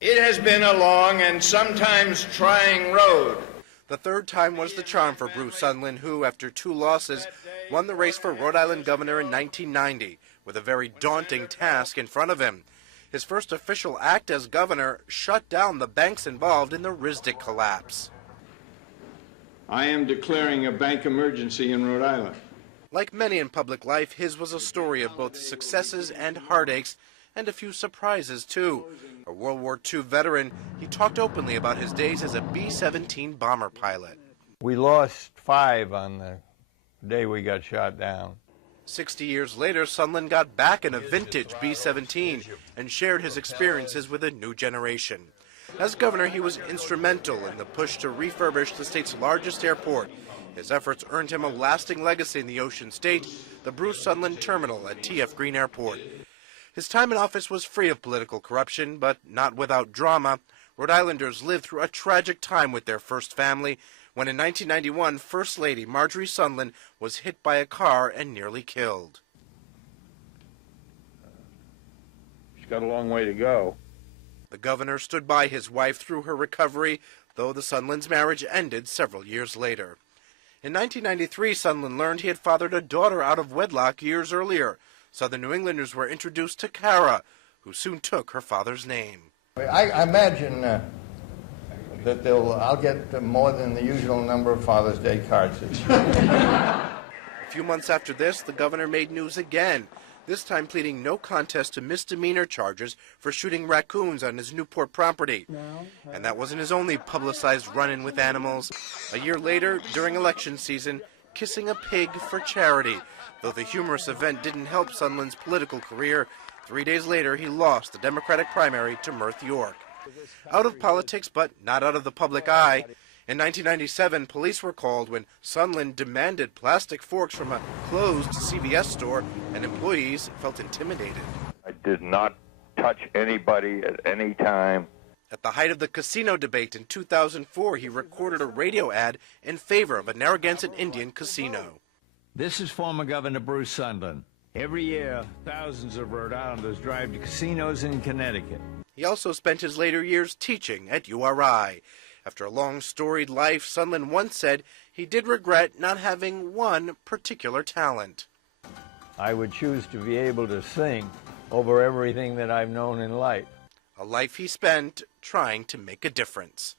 It has been a long and sometimes trying road. The third time was the charm for Bruce Sundlun, who, after 2 losses, won the race for Rhode Island governor in 1990, with a very daunting task in front of him. His first official act as governor shut down the banks involved in the Risdick collapse. I am declaring a bank emergency in Rhode Island. Like many in public life, his was a story of both successes and heartaches, and a few surprises, too. A World War II veteran, he talked openly about his days as a B-17 bomber pilot. We lost 5 on the day we got shot down. 60 years later, Sundlun got back in a vintage B-17 and shared his experiences with a new generation. As governor, he was instrumental in the push to refurbish the state's largest airport. His efforts earned him a lasting legacy in the Ocean State, the Bruce Sundlun Terminal at T.F. Green Airport. His time in office was free of political corruption, but not without drama. Rhode Islanders lived through a tragic time with their first family, when in 1991, First Lady Marjorie Sundlun was hit by a car and nearly killed. She's got a long way to go. The governor stood by his wife through her recovery, though the Sundlun's marriage ended several years later. In 1993, Sundlun learned he had fathered a daughter out of wedlock years earlier. Southern New Englanders were introduced to Cara, who soon took her father's name. I imagine that I'll get more than the usual number of Father's Day cards this year. A few months after this, the governor made news again, this time pleading no contest to misdemeanor charges for shooting raccoons on his Newport property. And that wasn't his only publicized run-in with animals. A year later, during election season, kissing a pig for charity. Though the humorous event didn't help Sundlun's political career, 3 days later he lost the Democratic primary to Murph York. Out of politics, but not out of the public eye. In 1997, police were called when Sundlun demanded plastic forks from a closed CVS store, and employees felt intimidated. I did not touch anybody at any time. At the height of the casino debate in 2004, he recorded a radio ad in favor of a Narragansett Indian casino. This is former Governor Bruce Sundlun. Every year, thousands of Rhode Islanders drive to casinos in Connecticut. He also spent his later years teaching at URI. After a long, storied life, Sundlun once said he did regret not having one particular talent. I would choose to be able to sing over everything that I've known in life. A life he spent trying to make a difference.